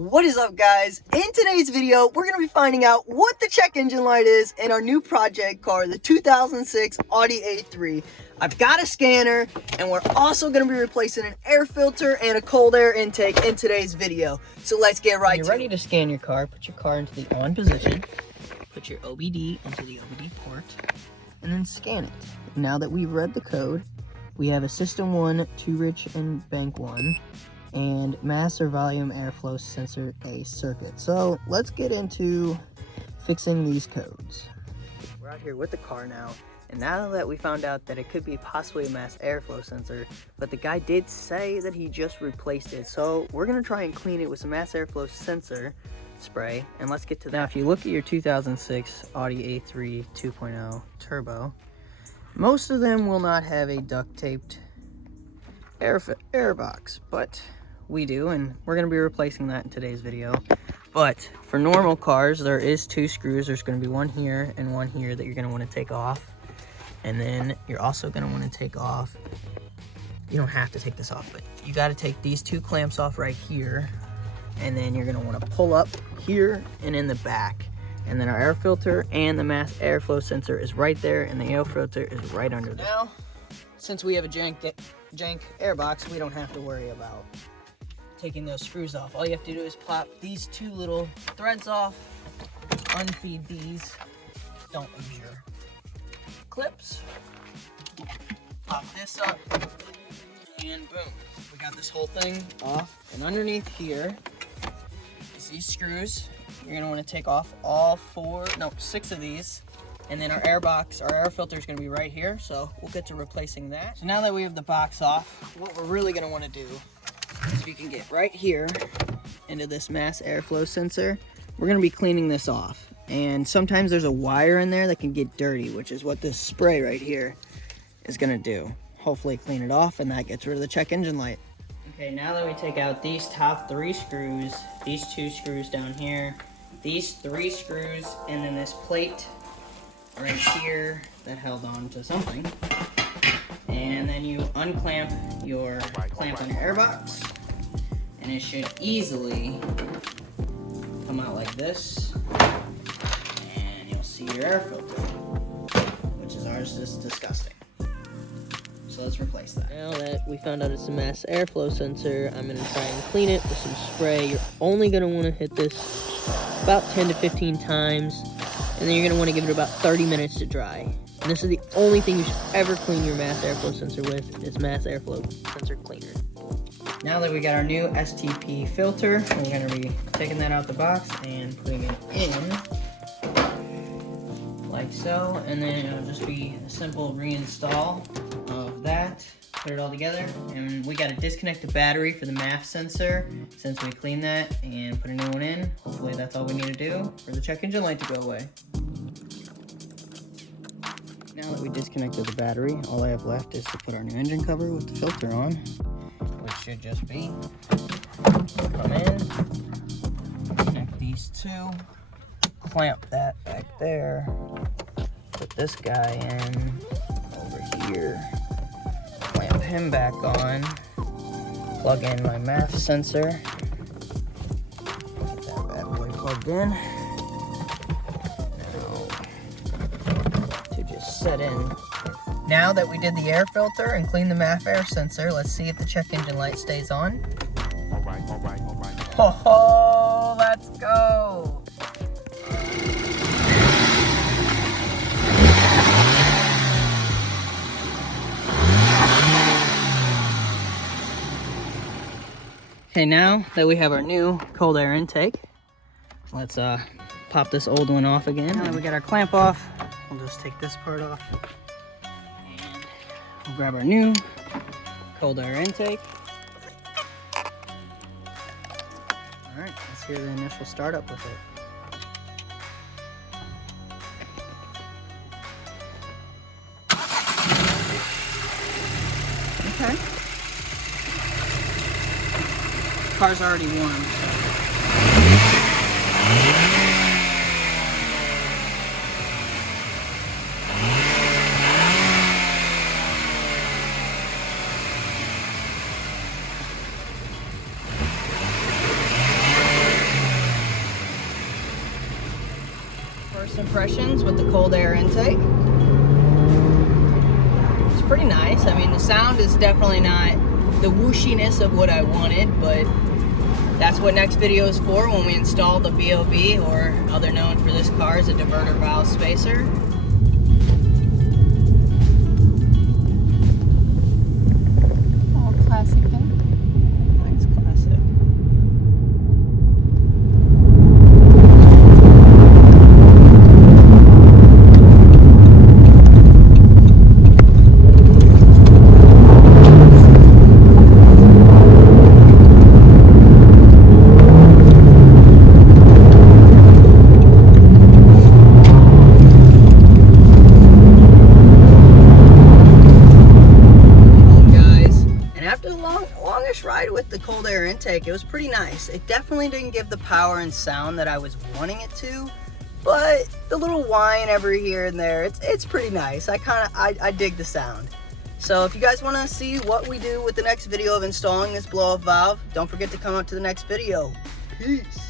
What is up, guys? In today's video, we're going to be finding out what the check engine light is in our new project car, the 2006 Audi A3. I've got a scanner, and we're also going to be replacing an air filter and a cold air intake in today's video. So let's get right to it. You're ready to scan your car. Put your car into the on position. Put your OBD into the OBD port, and then scan it. Now that we've read the code, we have a System 1, 2 Rich and Bank 1. And mass or volume airflow sensor A circuit. So let's get into fixing these codes. We're out here with the car now, and now that we found out that it could be possibly a mass airflow sensor, but the guy did say that he just replaced it, so we're gonna try and clean it with some mass airflow sensor spray, and let's get to that. Now if you look at your 2006 Audi A3 2.0 turbo, most of them will not have a duct taped air box, but we do, and we're going to be replacing that in today's video. But for normal cars, there is 2 screws. There's going to be one here and one here that you're going to want to take off, and then you're also going to want to take off, you don't have to take this off, but you got to take these 2 clamps off right here, and then you're going to want to pull up here and in the back, and then our air filter and the mass airflow sensor is right there, and the air filter is right under there. Now, since we have a jank air box, we don't have to worry about taking those screws off. All you have to do is plop these 2 little threads off, unfeed these, don't lose your clips, pop this up, and boom, we got this whole thing off. And underneath here is these screws. You're gonna want to take off all 6 of these. And then our air filter is going to be right here, so we'll get to replacing that. So now that we have the box off, what we're really going to want to do is you can get right here into this mass airflow sensor. We're going to be cleaning this off. And sometimes there's a wire in there that can get dirty, which is what this spray right here is going to do. Hopefully clean it off, and that gets rid of the check engine light. Okay, now that we take out these top 3 screws, these 2 screws down here, these 3 screws, and then this plate right here that held on to something, and then you unclamp your clamp on your airbox, and it should easily come out like this, and you'll see your air filter, which is ours, just disgusting. So let's replace that. Now that we found out it's a mass airflow sensor, I'm going to try and clean it with some spray. You're only going to want to hit this about 10 to 15 times, and then you're going to want to give it about 30 minutes to dry. And this is the only thing you should ever clean your mass airflow sensor with, is mass airflow sensor cleaner. Now that we got our new STP filter, we're going to be taking that out the box and putting it in, like so. And then it'll just be a simple reinstall of that. Put it all together, and we got to disconnect the battery for the MAF sensor since we cleaned that, and put a new one in. Hopefully that's all we need to do for the check engine light to go away. Now that we disconnected the battery, all I have left is to put our new engine cover with the filter on, which should just be come in, connect these 2, clamp that back there, put this guy in over here, clamp him back on, plug in my MAF sensor, get that bad boy plugged in. Now to just set in. Now that we did the air filter and cleaned the MAF air sensor, let's see if the check engine light stays on. Alright. Ho ho, let's go! Okay, now that we have our new cold air intake, let's pop this old one off again. Now that we got our clamp off, we'll just take this part off, and we'll grab our new cold air intake. Alright, let's hear the initial startup with it. Okay. Car's already warm, so. first impressions with the cold air intake. It's pretty nice. I mean, the sound is definitely not the whooshiness of what I wanted, but that's what next video is for, when we install the BOB, or other known for this car as a diverter valve spacer. All classic then. Nice classic. Ride with the cold air intake, it was pretty nice. It definitely didn't give the power and sound that I was wanting it to, but the little whine every here and there, it's pretty nice. I dig the sound. So if you guys want to see what we do with the next video of installing this blow off valve, don't forget to come up to the next video. Peace.